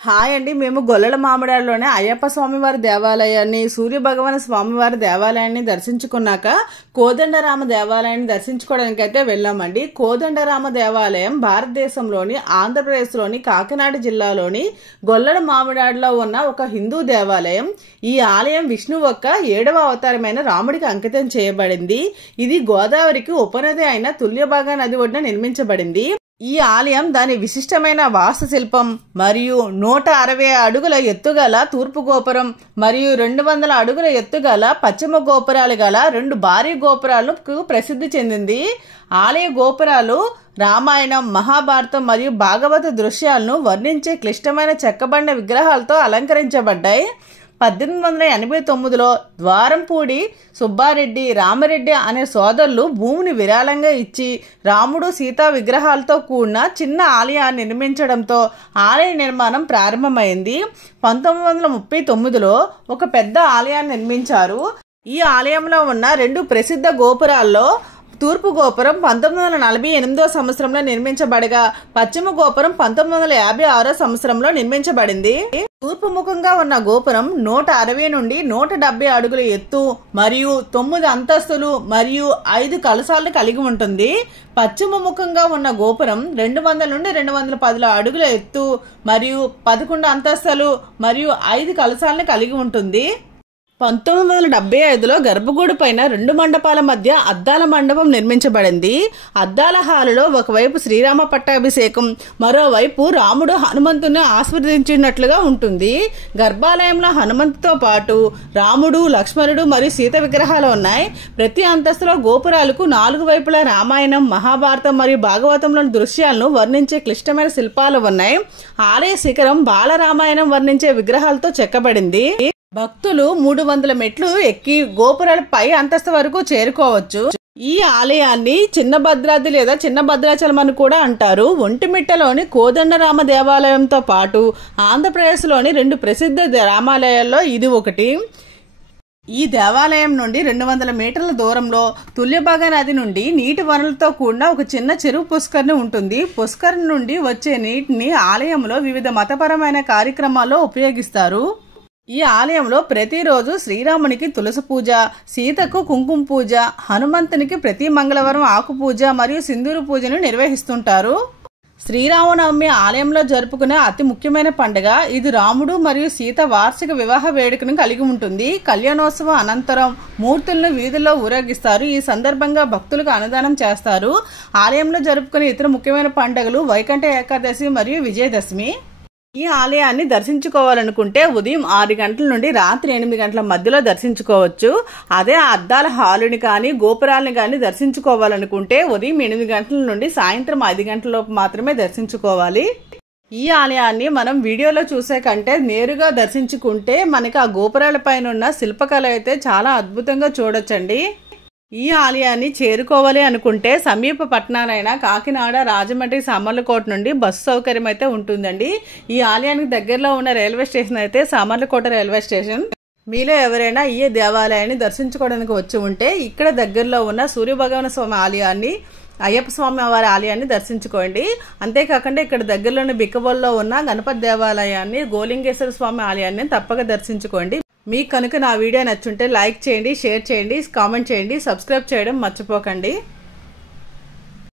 Hi అండి, మేము గొల్లల మామిడాడలోనే అయ్యప్ప స్వామివారి దేవాలయాన్ని, సూర్య భగవాన్ స్వామివారి దేవాలయాన్ని దర్శించుకున్నాక కోదండరామ దేవాలయాన్ని దర్శించుకోవడానికి అయితే వెళ్ళామండి. కోదండరామ దేవాలయం భారతదేశంలోని ఆంధ్రప్రదేశ్లోని కాకినాడ జిల్లాలోని గొల్లల మామిడాడలో ఉన్న ఒక హిందూ దేవాలయం. ఈ ఆలయం విష్ణువు యొక్క 7వ అవతారమైన రాముడికి అంకితం చేయబడింది. ఇది గోదావరికి ఉపనది అయిన తుల్యభాగా నది ఒడ్డున నిర్మించబడింది. ఈ ఆలయం దాని విశిష్టమైన వాస్తుశిల్పం మరియు 160 అడుగుల ఎత్తుగల తూర్పు గోపురం మరియు 200 అడుగుల ఎత్తుగల పశ్చిమ గోపురాలు గల 2 భారీ గోపురాలకు ప్రసిద్ధి చెందింది. ఆలయ గోపురాలు రామాయణం, మహాభారతం మరియు భాగవత దృశ్యాలను వర్ణించే క్లిష్టమైన చెక్కబడిన విగ్రహాలతో అలంకరించబడ్డాయి. 1889లో ద్వారంపూడి సుబ్బారెడ్డి, రామరెడ్డి అనే సోదరులు భూమిని విరాళంగా ఇచ్చి రాముడు, సీతా విగ్రహాలతో కూడిన చిన్న ఆలయాన్ని నిర్మించడంతో ఆలయ నిర్మాణం ప్రారంభమైంది. 1939లో ఒక పెద్ద ఆలయాన్ని నిర్మించారు. ఈ ఆలయంలో ఉన్న 2 ప్రసిద్ధ గోపురాల్లో తూర్పు గోపురం 1948వ సంవత్సరంలో నిర్మించబడగా పశ్చిమ గోపురం 1956వ సంవత్సరంలో నిర్మించబడింది. తూర్పు ముఖంగా ఉన్న గోపురం 160 నుండి 170 అడుగుల ఎత్తు మరియు 9 అంతస్తులు మరియు 5 కలశాలను కలిగి ఉంటుంది. పశ్చిమ ముఖంగా ఉన్న గోపురం 200 నుండి 210 అడుగుల ఎత్తు మరియు 11 అంతస్తులు మరియు 5 కలశాలను కలిగి ఉంటుంది. 1975లో గర్భగుడి పైన 2 మండపాల మధ్య అద్దాల మండపం నిర్మించబడింది. అద్దాల హాలులో ఒకవైపు శ్రీరామ పట్టాభిషేకం, మరోవైపు రాముడు హనుమంతుని ఆశీర్వదించినట్లుగా ఉంటుంది. గర్భాలయంలో హనుమంతుతో పాటు రాముడు, లక్ష్మణుడు మరియు సీత విగ్రహాలు ఉన్నాయి. ప్రతి అంతస్తులో గోపురాలకు 4 వైపులా రామాయణం, మహాభారతం మరియు భాగవతంలోని దృశ్యాలను వర్ణించే క్లిష్టమైన శిల్పాలు ఉన్నాయి. ఆలయ శిఖరం బాలరామాయణం వర్ణించే విగ్రహాలతో చెక్కబడింది. భక్తులు 300 మెట్లు ఎక్కి గోపురాల పై అంతస్తు వరకు చేరుకోవచ్చు. ఈ ఆలయాన్ని చిన్న భద్రాద్రి లేదా చిన్న భద్రాచలం అని కూడా అంటారు. ఒంటిమిట్టలోని కోదండరామ దేవాలయంతో పాటు ఆంధ్రప్రదేశ్లోని 2 ప్రసిద్ధ రామాలయాల్లో ఇది ఒకటి. ఈ దేవాలయం నుండి 200 మీటర్ల దూరంలో తుల్యభాగా నది నుండి నీటి వనరులతో కూడిన ఒక చిన్న చెరువు పుష్కరిణి ఉంటుంది. పుష్కరిణి నుండి వచ్చే నీటిని ఆలయంలో వివిధ మతపరమైన కార్యక్రమాల్లో ఉపయోగిస్తారు. ఈ ఆలయంలో ప్రతిరోజు శ్రీరామునికి తులసి పూజ, సీతకు కుంకుమ పూజ, హనుమంతునికి ప్రతి మంగళవారం ఆకు పూజ మరియు సింధూరు పూజను నిర్వహిస్తుంటారు. శ్రీరామనవమి ఆలయంలో జరుపుకునే అతి ముఖ్యమైన పండుగ. ఇది రాముడు మరియు సీత వార్షిక వివాహ వేడుకను కలిగి ఉంటుంది. కళ్యాణోత్సవం అనంతరం మూర్తులను వీధుల్లో ఊరేగిస్తారు. ఈ సందర్భంగా భక్తులకు అన్నదానం చేస్తారు. ఆలయంలో జరుపుకునే ఇతర ముఖ్యమైన పండుగలు వైకుంఠ ఏకాదశి మరియు విజయదశమి. ఈ ఆలయాన్ని దర్శించుకోవాలనుకుంటే ఉదయం 6 గంటల నుండి రాత్రి 8 గంటల మధ్యలో దర్శించుకోవచ్చు. అదే అద్దాల హాలుని కానీ గోపురాలను కానీ దర్శించుకోవాలనుకుంటే ఉదయం 8 గంటల నుండి సాయంత్రం 5 గంటల లోపు మాత్రమే దర్శించుకోవాలి. ఈ ఆలయాన్ని మనం వీడియోలో చూసే కంటే నేరుగా దర్శించుకుంటే మనకి ఆ గోపురాల పైన ఉన్న శిల్పకళ అయితే చాలా అద్భుతంగా చూడొచ్చండి. ఈ ఆలయాన్ని చేరుకోవాలి అనుకుంటే సమీప పట్టణాలైన కాకినాడ, రాజమండ్రి, సామర్లకోట నుండి బస్సు సౌకర్యం అయితే ఉంటుందండి. ఈ ఆలయానికి దగ్గరలో ఉన్న రైల్వే స్టేషన్ అయితే సామర్లకోట రైల్వే స్టేషన్. మీలో ఎవరైనా ఈ దేవాలయాన్ని దర్శించుకోవడానికి వచ్చి ఉంటే ఇక్కడ దగ్గరలో ఉన్న సూర్య భగవాన్ స్వామి ఆలయాన్ని, అయ్యప్ప స్వామి వారి ఆలయాన్ని దర్శించుకోండి. అంతేకాకుండా ఇక్కడ దగ్గరలోని బిక్కబోల్లో ఉన్న గణపతి దేవాలయాన్ని, గోలింగేశ్వర స్వామి ఆలయాన్ని తప్పక దర్శించుకోండి. మీకు కనుక నా వీడియో నచ్చుంటే లైక్ చేయండి, షేర్ చేయండి, కామెంట్ చేయండి, సబ్స్క్రైబ్ చేయడం మర్చిపోకండి.